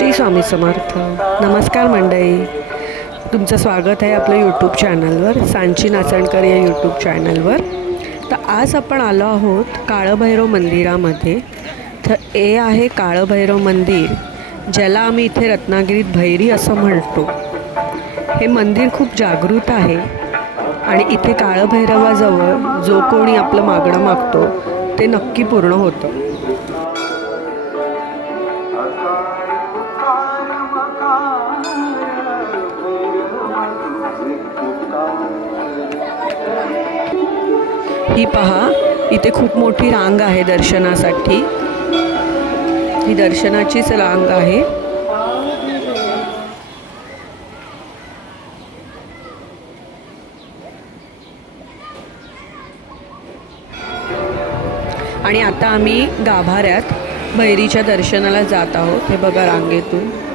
श्री स्वामी समर्थ. नमस्कार मंडळी. तुमचं स्वागत आहे आपलं यूट्यूब चॅनलवर सांची नाचणकर या यूट्यूब चॅनलवर तर आज आपण आलो आहोत काळभैरव मंदिरामध्ये. तर हे आहे काळभैरव मंदिर ज्याला आम्ही इथे रत्नागिरीत भैरी असं म्हणतो. हे मंदिर खूप जागृत आहे आणि इथे काळभैरवाजवळ जो कोणी आपलं मागणं मागतो ते नक्की पूर्ण होतं. ही पहा इथे खूप मोठी रांग आहे दर्शनासाठी. ही दर्शनाचीच रांग आहे. आणि आता आम्ही गाभाऱ्यात भैरीच्या दर्शनाला जात आहोत. हे बघा रांगेतून.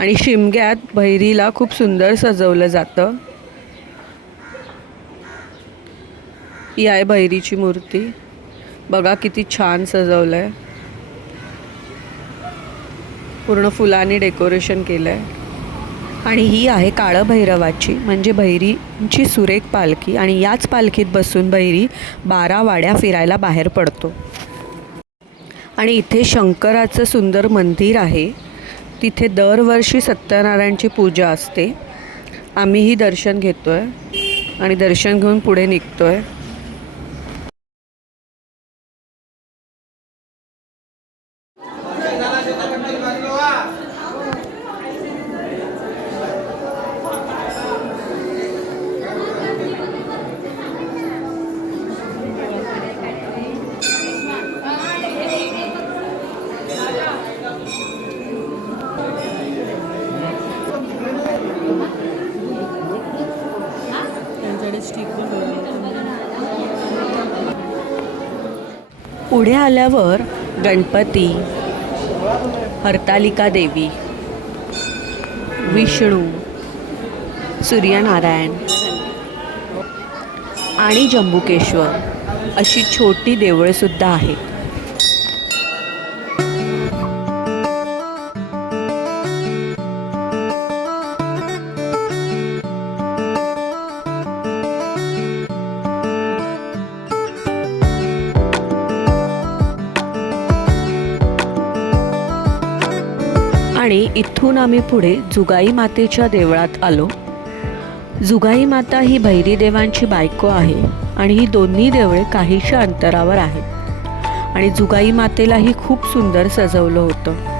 आणि शिमग्यात भैरीला खूप सुंदर सजवलं जातं. ही आहे भैरीची मूर्ती. बघा किती छान सजवलं आहे पूर्ण फुलांनी डेकोरेशन केलं आहे आणि ही आहे काळं भैरवाची म्हणजे भैरीची सुरेख पालखी. आणि याच पालखीत बसून भैरी बारा वाड्या फिरायला बाहेर पडतो. आणि इथे शंकराचं सुंदर मंदिर आहे. तिथे दरवर्षी सत्यनारायणची पूजा असते. आम्हीही दर्शन घेतो आहे आणि दर्शन घेऊन पुढे निघतो आहे पुढे आल्यावर गणपती हरतालिका देवी विष्णू सूर्यनारायण आणि जंबुकेश्वर अशी छोटी देवळेसुद्धा आहेत. आणि इथून आम्ही पुढे जुगाई मातेच्या देवळात आलो. जुगाई माता ही भैरी देवांची बायको आहे आणि ही दोन्ही देवळे काहीशा अंतरावर आहेत. आणि जुगाई मातेलाही खूप सुंदर सजवलं होतं.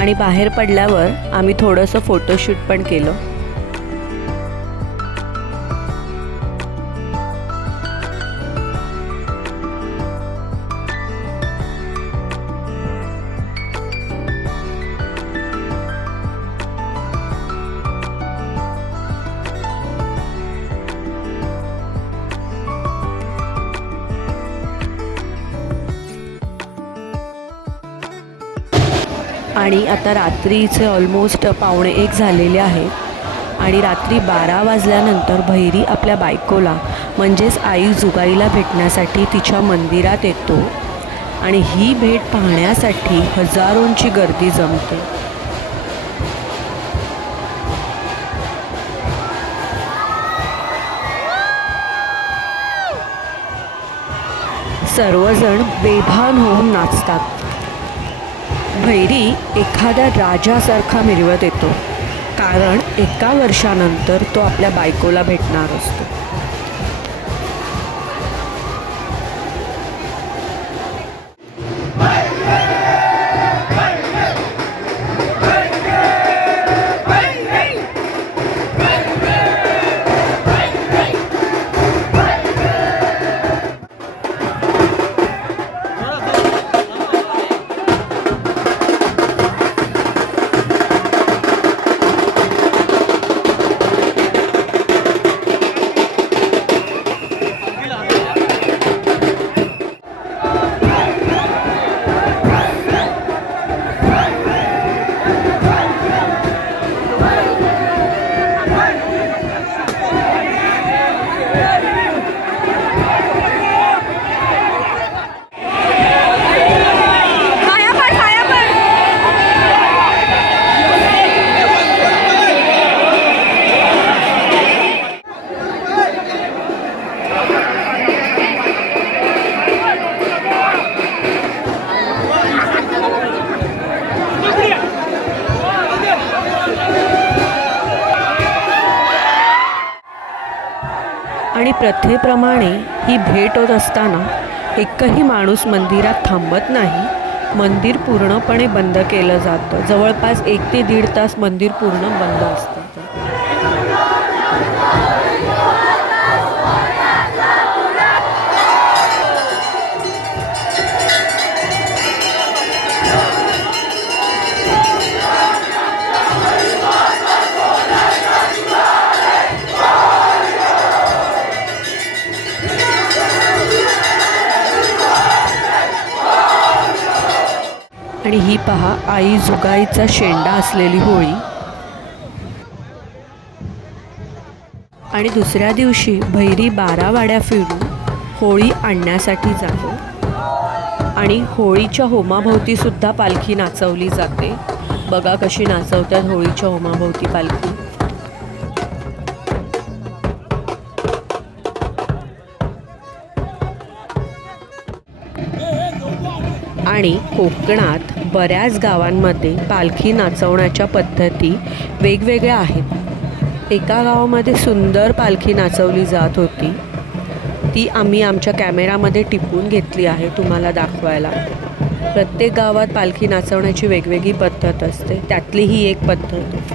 आणि बाहेर पडल्यावर आम्ही थोडंसं फोटोशूट पण केलं. आणि आता रात्रीचे ऑलमोस्ट पावणे एक झालेले आहे. आणि रात्री बारा वाजल्यानंतर भैरी आपल्या बायकोला म्हणजेच आई जुगाईला भेटण्यासाठी तिच्या मंदिरात येतो. आणि ही भेट पाहण्यासाठी हजारोंची गर्दी जमते. सर्वजण बेभान होऊन नाचतात. भैरी एखाद्या राजासारखा मिरवत येतो. कारण एका वर्षानंतर तो आपल्या बायकोला भेटणार असतो. प्रथेप्रमाणे ही भेट होत असताना एकही माणूस मंदिरात थांबत नाही. मंदिर पूर्णपणे बंद केलं जातं. जवळपास एक ते दीड तास मंदिर पूर्ण बंद असतं. आणि ही पहा आई जुगाईचा शेंडा असलेली होळी. आणि दुसऱ्या दिवशी भैरी बारा वाड्या फिरून होळी आणण्यासाठी जातो. आणि होळीच्या होमाभोवती सुद्धा पालखी नाचवली जाते. बघा कशी नाचवतात होळीच्या होमाभोवती पालखी. आणि कोकणात बऱ्याच गावांमध्ये पालखी नाचवण्याच्या पद्धती वेगवेगळ्या आहेत. एका गावामध्ये सुंदर पालखी नाचवली जात होती. ती आम्ही आमच्या कॅमेरामध्ये टिपून घेतली आहे तुम्हाला दाखवायला. प्रत्येक गावात पालखी नाचवण्याची वेगवेगळी पद्धत असते. त्यातली ही एक पद्धत.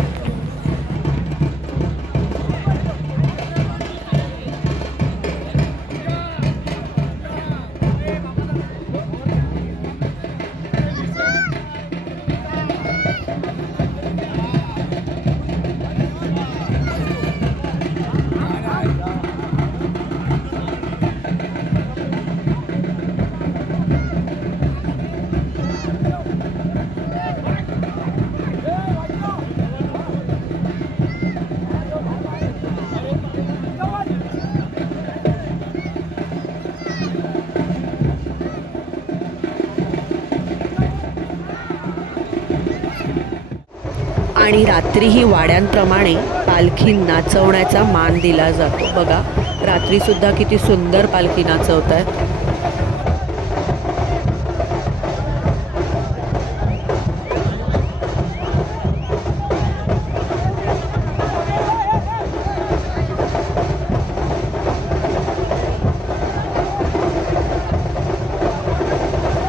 आणि रात्रीही वाड्यांप्रमाणे पालखी नाचवण्याचा मान दिला जातो. बघा रात्रीसुद्धा किती सुंदर पालखी नाचवत आहेत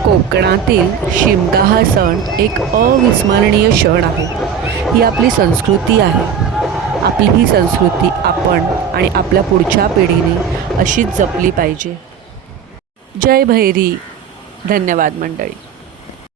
कोकणातील शिमगा हा सण एक अविस्मरणीय क्षण आहे. ही आपली संस्कृती आहे. आपली ही संस्कृती आपण आणि आपल्या पुढच्या पिढीने अशीच जपली पाहिजे. जय भैरी. धन्यवाद मंडळी.